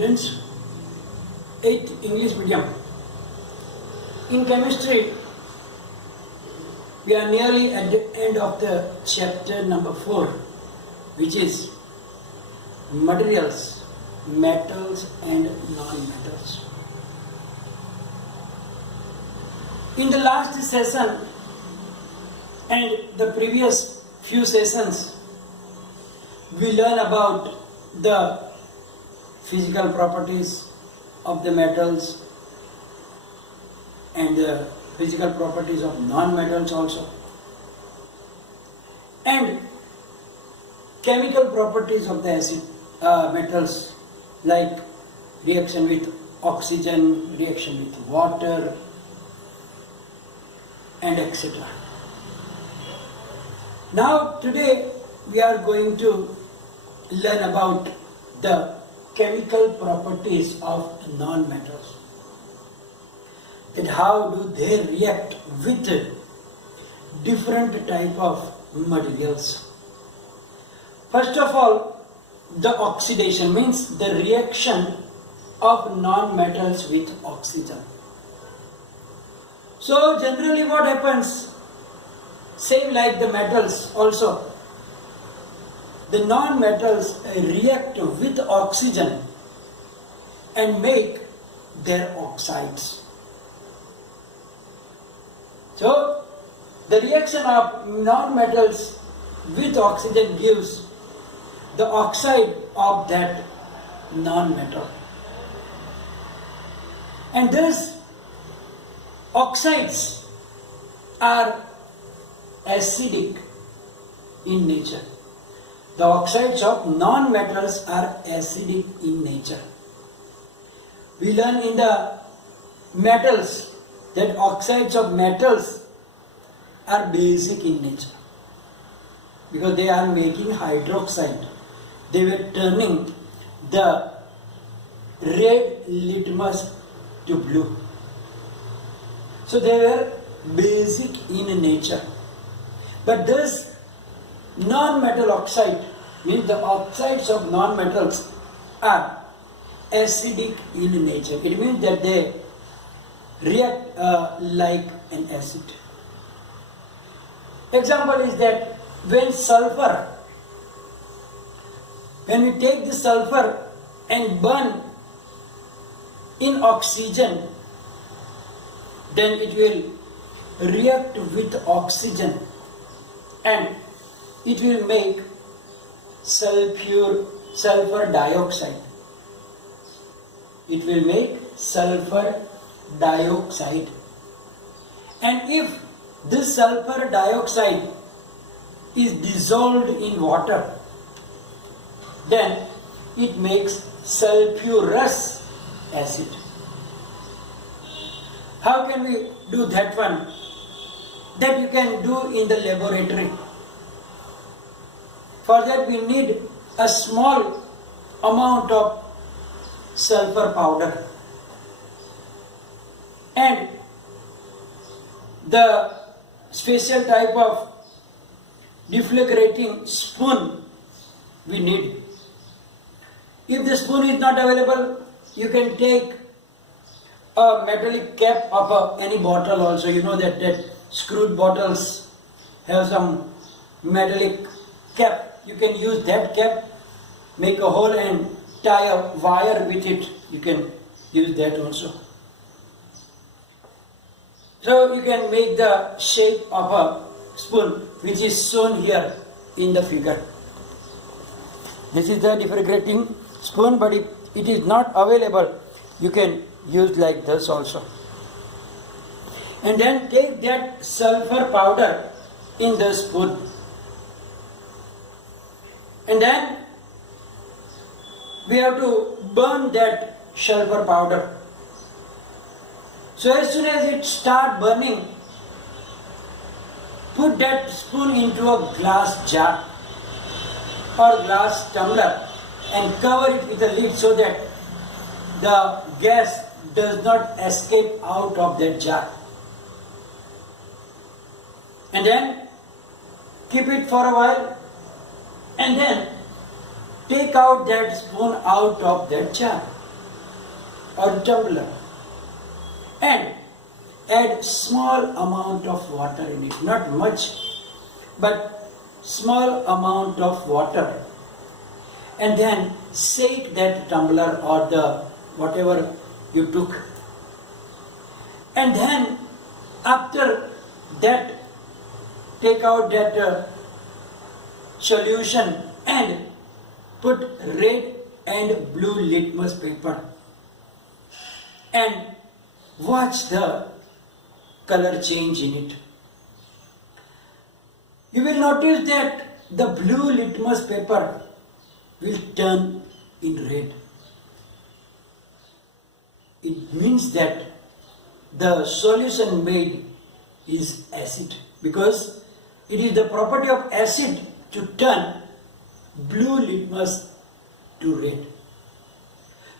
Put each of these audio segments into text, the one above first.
students, 8th English medium. In chemistry, we are nearly at the end of the chapter number 4, which is materials, metals and non-metals. In the last session and the previous few sessions, we learn about the physical properties of the metals and the physical properties of non-metals also, and chemical properties of the acid metals, like reaction with oxygen, reaction with water, and etc. Now today we are going to learn about the chemical properties of non-metals, and how do they react with different type of materials. First of all, the oxidation means the reaction of non-metals with oxygen. So generally what happens, same like the metals also, the non-metals react with oxygen and make their oxides. So the reaction of non-metals with oxygen gives the oxide of that non-metal. And these oxides are acidic in nature. The oxides of non-metals are acidic in nature. We learn in the metals that oxides of metals are basic in nature, because they are making hydroxide. They were turning the red litmus to blue. So they were basic in nature. But this non-metal oxide, means the oxides of non-metals, are acidic in nature. It means that they react like an acid. Example is that when we take the sulfur and burn in oxygen, then it will react with oxygen and it will make sulfur dioxide. It will make sulfur dioxide. And if this sulfur dioxide is dissolved in water, then it makes sulfurous acid. How can we do that one? That you can do in the laboratory. For that we need a small amount of sulfur powder, and the special type of deflagrating spoon we need. If the spoon is not available, you can take a metallic cap of any bottle also. You know that screwed bottles have some metallic cap. You can use that cap, make a hole and tie a wire with it. You can use that also. So you can make the shape of a spoon, which is shown here in the figure. This is the deflagrating spoon, but if it is not available, you can use like this also. And then take that sulfur powder in the spoon. And then we have to burn that sulfur powder. So as soon as it starts burning, put that spoon into a glass jar or glass tumbler and cover it with a lid so that the gas does not escape out of that jar. And then keep it for a while and then take out that spoon out of that jar. or tumbler and add small amount of water in it, not much, but small amount of water, and then shake that tumbler or the whatever you took, and then after that take out that solution and put red and blue litmus paper and watch the color change in it. You will notice that the blue litmus paper will turn in red. It means that the solution made is acid, because it is the property of acid to turn blue litmus to red.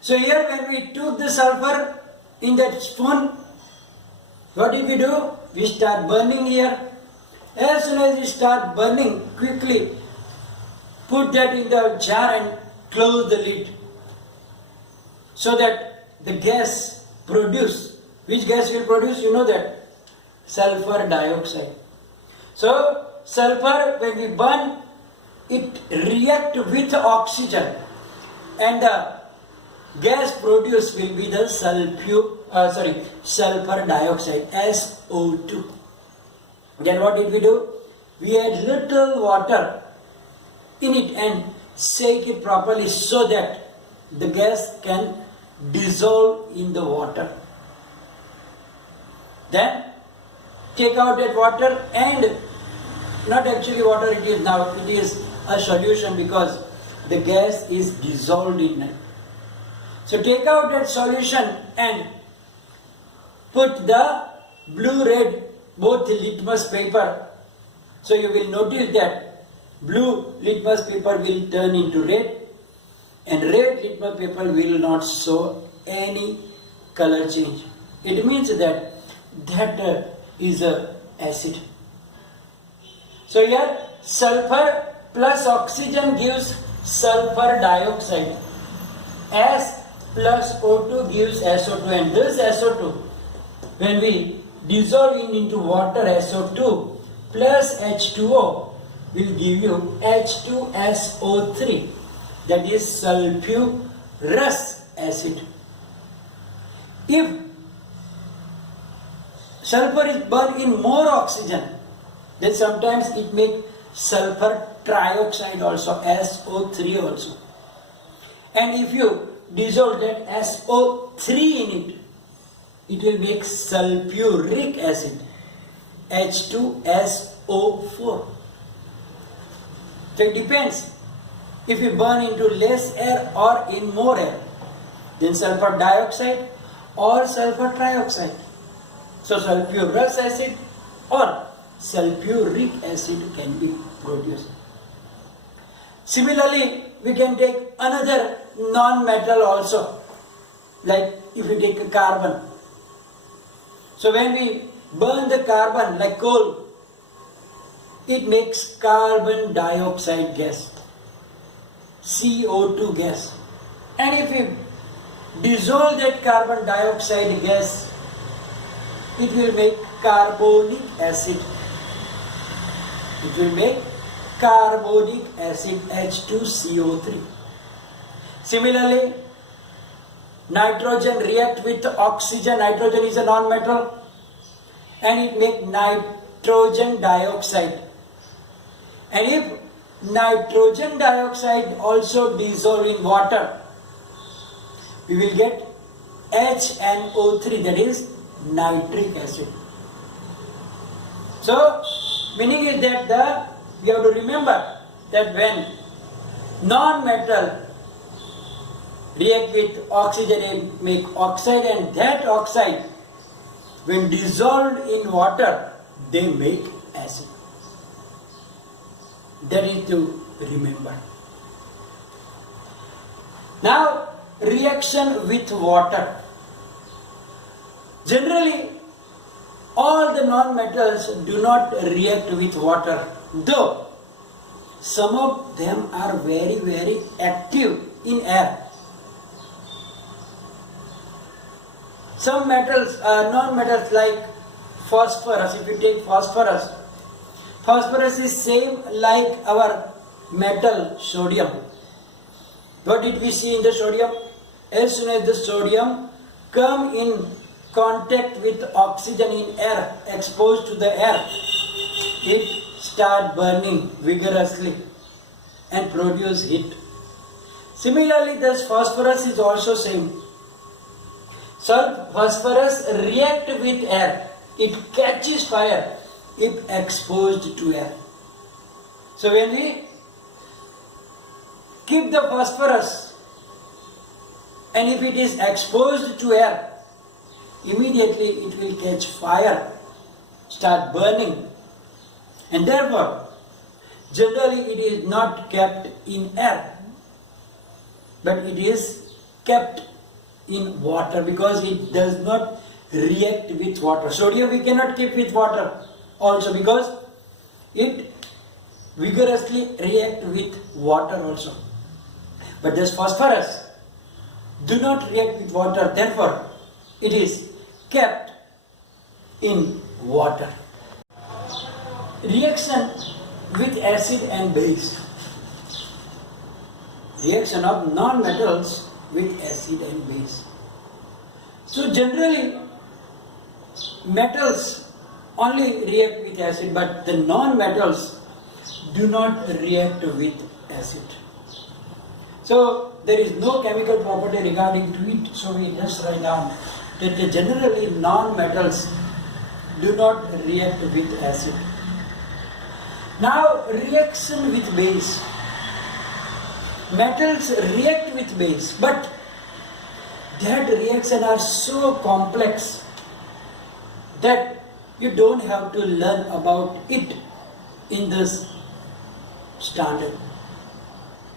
So here when we took the sulfur in that spoon, what did we do? We start burning here. As soon as we start burning, quickly put that in the jar and close the lid, so that the gas produce. Which gas will produce? You know that? Sulfur dioxide. So sulfur, when we burn, it react with oxygen, and the gas produced will be the sulfur dioxide, SO2. Then what did we do? We add little water in it and shake it properly so that the gas can dissolve in the water. Then take out that water, and not actually water it is now, it is a solution because the gas is dissolved in it. So take out that solution and put the blue-red both litmus paper. So you will notice that blue litmus paper will turn into red, and red litmus paper will not show any color change. It means that is a acid. So here sulfur plus oxygen gives sulfur dioxide. S plus O2 gives SO2, and this SO2, when we dissolve it into water, SO2 plus H2O will give you H2SO3, that is sulfurous acid. If sulfur is burned in more oxygen, then sometimes it makes sulfur trioxide also, SO3 also. And if you dissolve that SO3 in it, it will make sulfuric acid, H2SO4. So it depends. If you burn into less air or in more air, then sulfur dioxide or sulfur trioxide. So sulfurous acid or sulfuric acid can be produced. Similarly, we can take another non-metal also, like if we take a carbon. So when we burn the carbon like coal, it makes carbon dioxide gas, CO2 gas. And if we dissolve that carbon dioxide gas, it will make carbonic acid. It will make carbonic acid, H2CO3. Similarly, nitrogen react with oxygen. Nitrogen is a non-metal, and it makes nitrogen dioxide. And if nitrogen dioxide also dissolve in water, we will get HNO3, that is nitric acid. So, meaning is that we have to remember that when non-metal react with oxygen and make oxide, and that oxide, when dissolved in water, they make acid. That is to remember. Now, reaction with water. Generally, all the non-metals do not react with water, though some of them are very, very active in air. Some metals, non-metals like phosphorus, if you take phosphorus, phosphorus is same like our metal sodium. What did we see in the sodium? As soon as the sodium come in contact with oxygen in air, exposed to the air, it start burning vigorously and produce heat. Similarly, this phosphorus is also same. So phosphorus react with air. It catches fire if exposed to air. So when we keep the phosphorus and if it is exposed to air, immediately it will catch fire, start burning. And therefore, generally it is not kept in air, but it is kept in water because it does not react with water. Sodium we cannot keep with water also because it vigorously react with water also. But this phosphorus do not react with water, therefore it is kept in water. Reaction with acid and base. Reaction of non-metals with acid and base. So generally metals only react with acid, but the non-metals do not react with acid. So there is no chemical property regarding to it, so we just write down that generally non-metals do not react with acid. Now reaction with base. Metals react with base, but that reaction are so complex that you don't have to learn about it in this standard.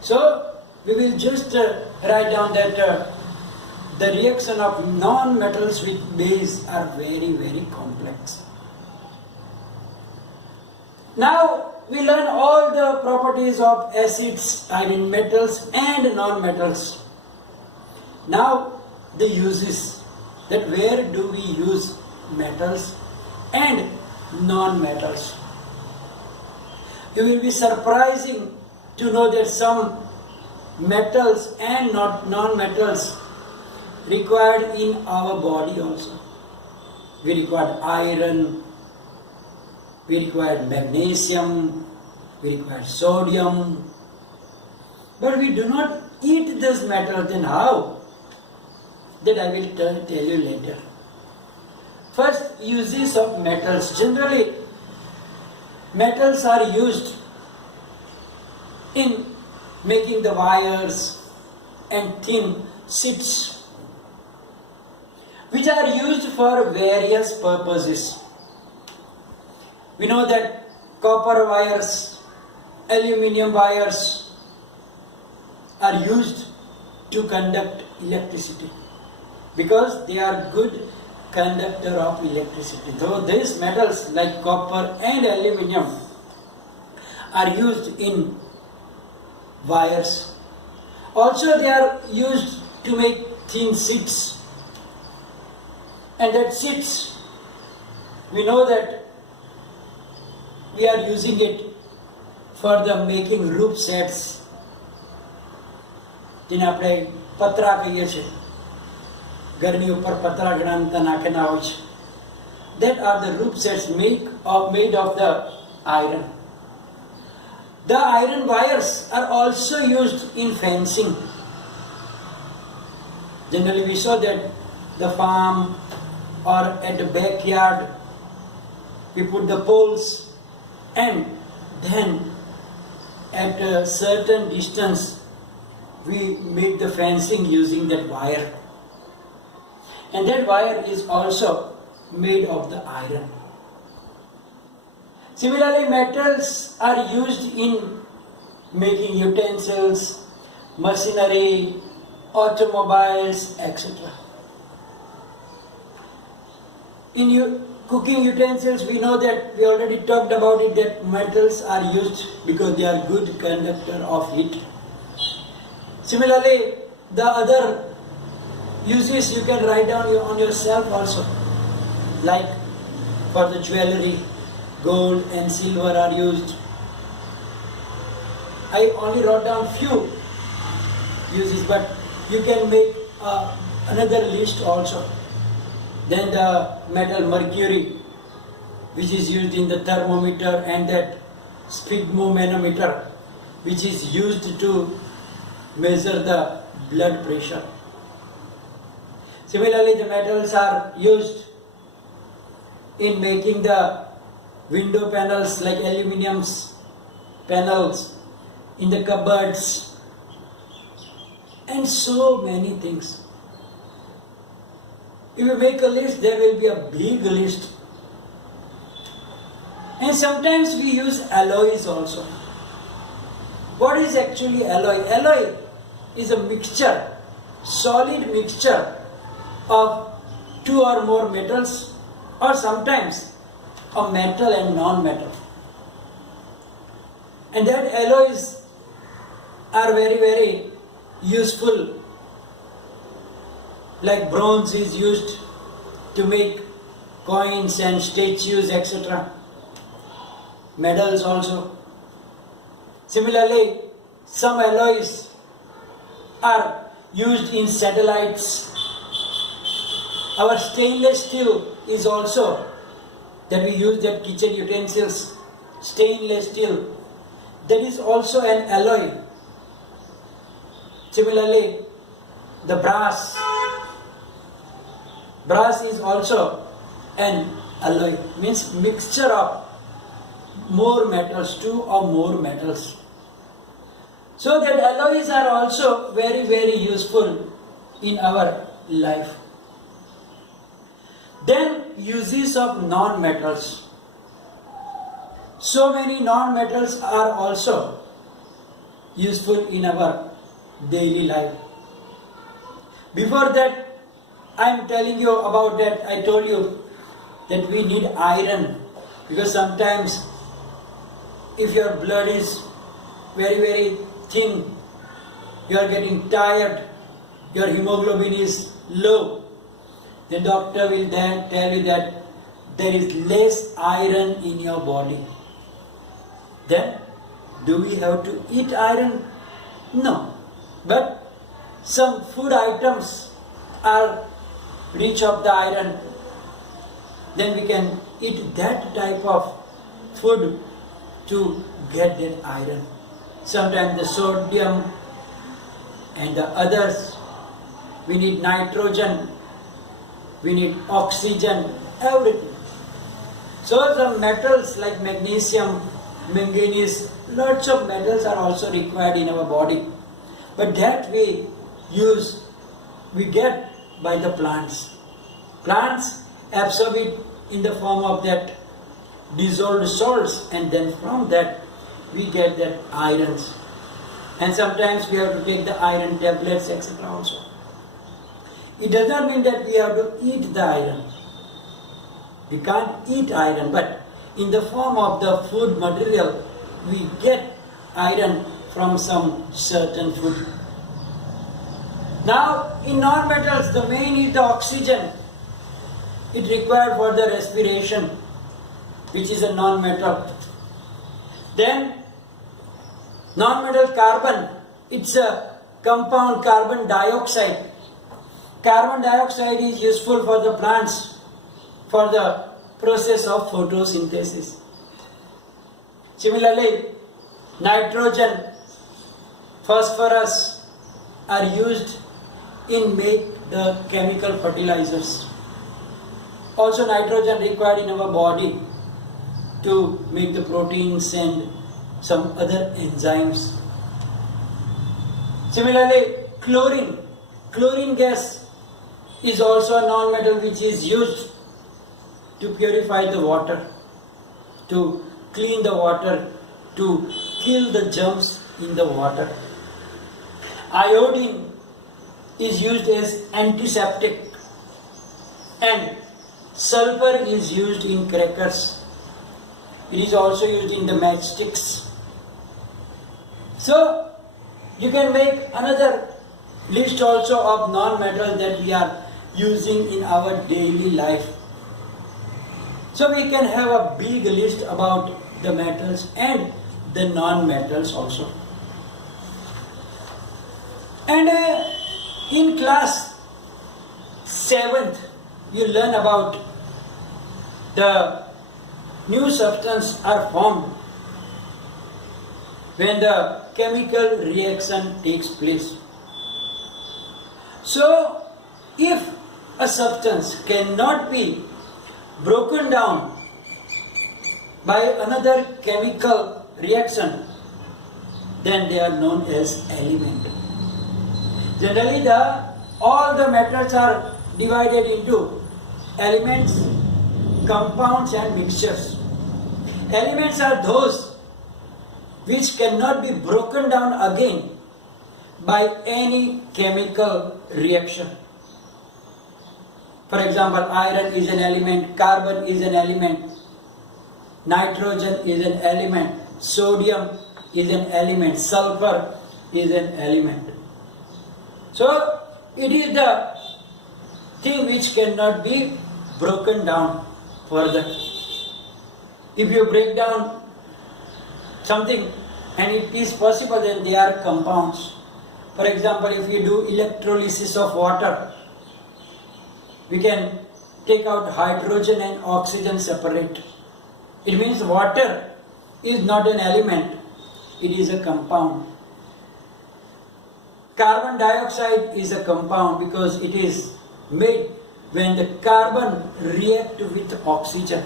So we will just write down that the reaction of non-metals with base are very, very complex. Now we learn all the properties of acids, iron, metals and non-metals. Now the uses, that where do we use metals and non-metals. You will be surprising to know that some metals and non-metals required in our body also. We require iron, we require magnesium, we require sodium, but we do not eat these metals. Then how? That I will tell you later. First, uses of metals. Generally, metals are used in making the wires and thin sheets, which are used for various purposes. We know that copper wires, aluminium wires are used to conduct electricity because they are good conductor of electricity. Though these metals like copper and aluminium are used in wires, also they are used to make thin sheets, and that sheets, we know that we are using it for the making roof sets. જેને આપણે પતરા કહીએ છીએ, ઘરની ઉપર પતરા ઘણા નાખેલા હોય છે. That are the roof sets made of the iron. The iron wires are also used in fencing. Generally we saw that the farm or at the backyard we put the poles, and then at a certain distance we made the fencing using that wire, and that wire is also made of the iron. Similarly, metals are used in making utensils, machinery, automobiles, etc. In cooking utensils, we know that we already talked about it, that metals are used because they are good conductor of heat. Similarly, the other uses you can write down on yourself also. Like for the jewelry, gold and silver are used. I only wrote down few uses, but you can make another list also. Then the metal mercury, which is used in the thermometer, and that sphygmomanometer, which is used to measure the blood pressure. Similarly, the metals are used in making the window panels, like aluminium panels, in the cupboards, and so many things. If you make a list, there will be a big list. And sometimes we use alloys also. What is actually alloy? Alloy is a mixture, solid mixture of two or more metals, or sometimes a metal and non-metal. And that alloys are very, very useful. Like bronze is used to make coins and statues, etc. Medals also. Similarly, some alloys are used in satellites. Our stainless steel is also, that we use that kitchen utensils, stainless steel, that is also an alloy. Similarly, the brass is also an alloy, means mixture of more metals, two or more metals. So that alloys are also very, very useful in our life. Then uses of non-metals. So many non-metals are also useful in our daily life. Before that, I am telling you about that. I told you that we need iron, because sometimes if your blood is very, very thin, you are getting tired, your hemoglobin is low, the doctor will then tell you that there is less iron in your body. Then, do we have to eat iron? No. But some food items are rich of the iron. Then we can eat that type of food to get that iron. Sometimes the sodium and the others. We need nitrogen, we need oxygen, everything. So the metals like magnesium, manganese, lots of metals are also required in our body. But that we get by the plants. Plants absorb it in the form of that dissolved salts, and then from that we get that irons. And sometimes we have to take the iron tablets, etc. also. It does not mean that we have to eat the iron. We can't eat iron, but in the form of the food material, we get iron from some certain food. Now, in non-metals, the main is the oxygen. It required for the respiration, which is a non-metal. Then, non-metal carbon, it's a compound carbon dioxide. Carbon dioxide is useful for the plants for the process of photosynthesis. Similarly, nitrogen, phosphorus are used in make the chemical fertilizers. Also nitrogen required in our body to make the proteins and some other enzymes. Similarly, chlorine gas is also a non-metal which is used to purify the water, to clean the water, to kill the germs in the water. Iodine is used as antiseptic, and sulfur is used in crackers. It is also used in the matchsticks. So you can make another list also of non-metals that we are using in our daily life. So we can have a big list about the metals and the non-metals also. And in class 7th, you learn about the new substance are formed when the chemical reaction takes place. So, if a substance cannot be broken down by another chemical reaction, then they are known as element. Generally, all the metals are divided into elements, compounds and mixtures. Elements are those which cannot be broken down again by any chemical reaction. For example, iron is an element, carbon is an element, nitrogen is an element, sodium is an element, sulfur is an element. So, it is the thing which cannot be broken down further. If you break down something and it is possible, then they are compounds. For example, if you do electrolysis of water, we can take out hydrogen and oxygen separate. It means water is not an element, it is a compound. Carbon dioxide is a compound because it is made when the carbon react with oxygen.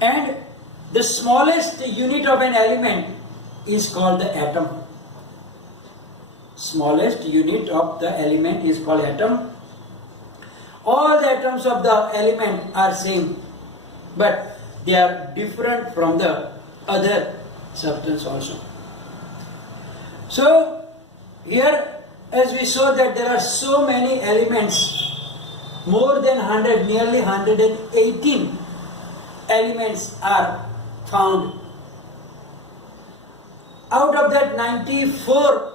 And the smallest unit of an element is called the atom. Smallest unit of the element is called atom. All the atoms of the element are same, but they are different from the other substance also. So, here as we saw that there are so many elements, more than 100, nearly 118 elements are found. Out of that, 94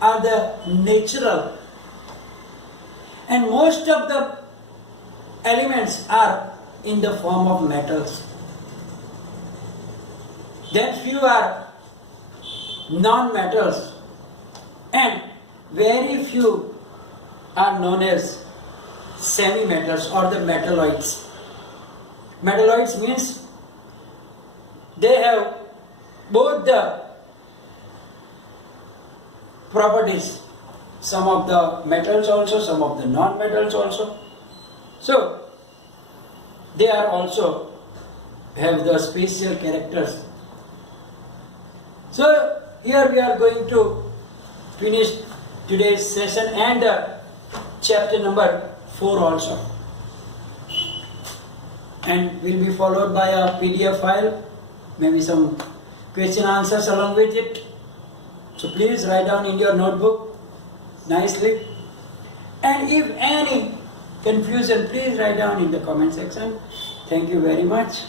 are the natural, and most of the elements are in the form of metals. Then few are non-metals, and very few are known as semi-metals or the metalloids. Metalloids means they have both the properties, some of the metals also, some of the non-metals also. So, they are also have the special characters. So, here we are going to finish today's session and chapter number 4 also. And will be followed by a PDF file, maybe some question answers along with it. So please write down in your notebook nicely. And if any confusion, please write down in the comment section. Thank you very much.